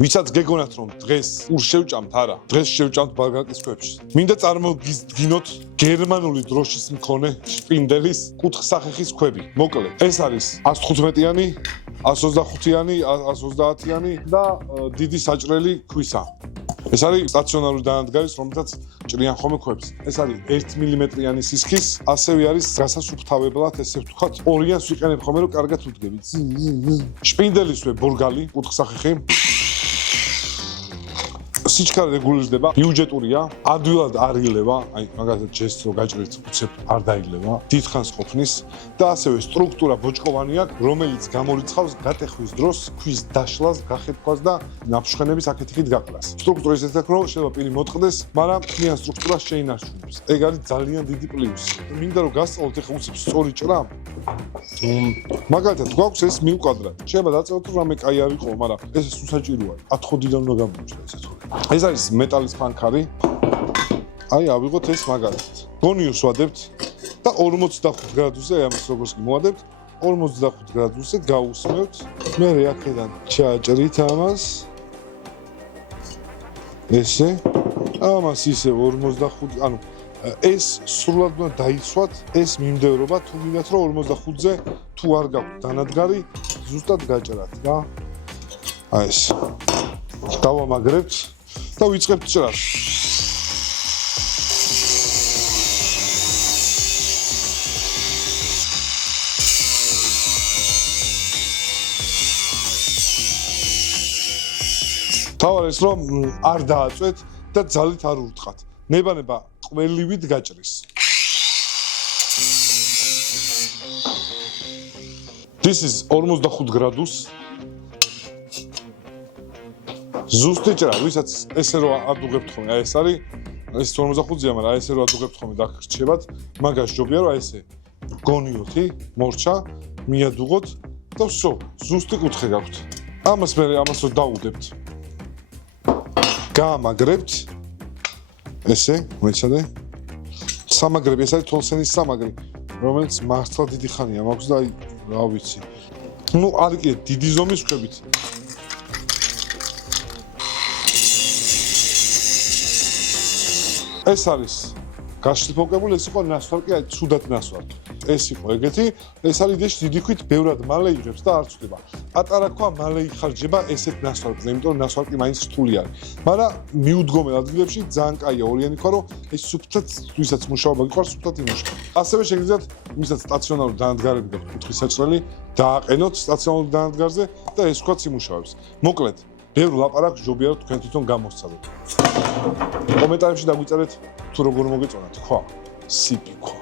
ვისაც გეგონათ რომ დღეს ურ შევჭამთ არა, დღეს შევჭამთ ბარგაკის ქვებში. მინდა წარმოგიდგინოთ გერმანული დროშის მქონე შპინდელის კუთხსახეხის ქვები. მოკლედ, ეს არის 115-იანი, 125-იანი, 130-იანი და დიდი საჭრელი ქვისა. ეს არის სტაციონარული დანადგარის, რომელთაც ჭრიან ხოლმე ქვებს. ეს არის 1 მმ-იანი სისქის, ასევე არის გასასუფთავებლად, ესე ვთქვათ, ორიანს ვიყენებ ხოლმე, რომ კარგად უდგებით. შპინდელისვე ბორგალი, კუთხსახეხი. სიჩქარე რეგულირდება, ბიუჯეტურია, ადვილად არ ილევა, აი მაგალითად ჯესტს რო გაჭრით, უცებ არ დაილევა, დიდხანს ყოფნის და ასევე სტრუქტურა ბოჭკოვანი აქვს, რომელიც გამორიცხავს გატეხვის დროს ქვის დაშლას, გახეთქვას და ნაფშხენების აქეთ-იქით გაკლას. სტრუქტურა ისეთ აქვს, რომ შეიძლება პირი მოტყდეს, მაგრამ მთლიან სტრუქტურას შეინარჩუნებს. ეგ არის ძალიან დიდი პლუსი. მინდა რომ გასწავლოთ ახლა უცებ სწორი ჭრა. მაგალითად, გვაქვს ეს მილკვადრატი. შეიძლება დაწევოთ რომ რამე კაი არ იყო, მაგრამ ეს უსაჭიროა. ათხოვდიდან უნდა გამოიჭრა ესე თორე. ეს არის მეტალის ფანქარი. აი, ავიღოთ ეს მაგალითად. გონიოს ვადებთ და 45 გრადუსზე, აი ამას როგორც კი მოვადებთ, 45 გრადუსზე გავუსმევთ. მე აქედან ჩააჭრით ამას. ესე. ამას ისე 45, ანუ ეს სრულად უნდა დაიცვათ ეს მიმდევრობა, თუ გინდათ რომ 45-ზე თუ არ გაქვთ დანადგარი, ზუსტად გაჭრათ რა. აი ეს. დავამაგრებთ და ვიწყებთ ჭრას. თავად ეს რომ არ დააწვეთ და ძალით არ ურტყათ. ნებანება ყველივით გაჭრის. This is 45 გრადუს. ზუსტი ჭრა, ვისაც ესე რომ ადუღებთ ხოლმე, აი ეს არის, ეს 45-ია, მაგრამ აი ესე რომ ადუღებთ ხოლმე და რჩებათ, მაგას ჯობია რომ აი ესე გონიოთი, მორჩა, მიადუღოთ და ვსო, ზუსტი კუთხე გაქვთ. ამას მე ამას რომ დაუდებთ. გაამაგრებთ. ესე, მეცადე. სამაგრები, ეს არის თოლსენის სამაგრი, რომელიც მართლა დიდი ხანია მაქვს და აი, რა ვიცი. ნუ არ კი დიდი ზომის ქვებით. ეს არის გაშლიფოკებული, ეს იყო ნასვარკი, აი ცუდად ნასვარკი. ეს იყო ეგეთი, ეს არის იდეაში დიდი ქვით ბევრად მალე იღებს და არ ცვდება. პატარა ქვა მალე იხარჯება ესეთ ნასვარკზე, იმიტომ რომ ნასვარკი მაინც რთული არის. მაგრამ მიუდგომელ ადგილებში ძალიან კაია ორიანი ქვა, რომ ეს სუფთად, ვისაც მუშაობა გიყვარს, სუფთად იმუშავა. ასევე შეგიძლიათ, ვისაც სტაციონარული დანადგარები გაქვთ, კუთხის საჭრელი, დააყენოთ სტაციონარულ დანადგარზე და ეს ქვაც იმუშავებს. მოკლედ, ბევრ ლაპარაკს ჯობია რომ თქვენ თვითონ გამოსცადოთ. კომენტარებში დაგვიწერეთ თუ როგორ მოგეწონათ თქვა, სიპი ქვა.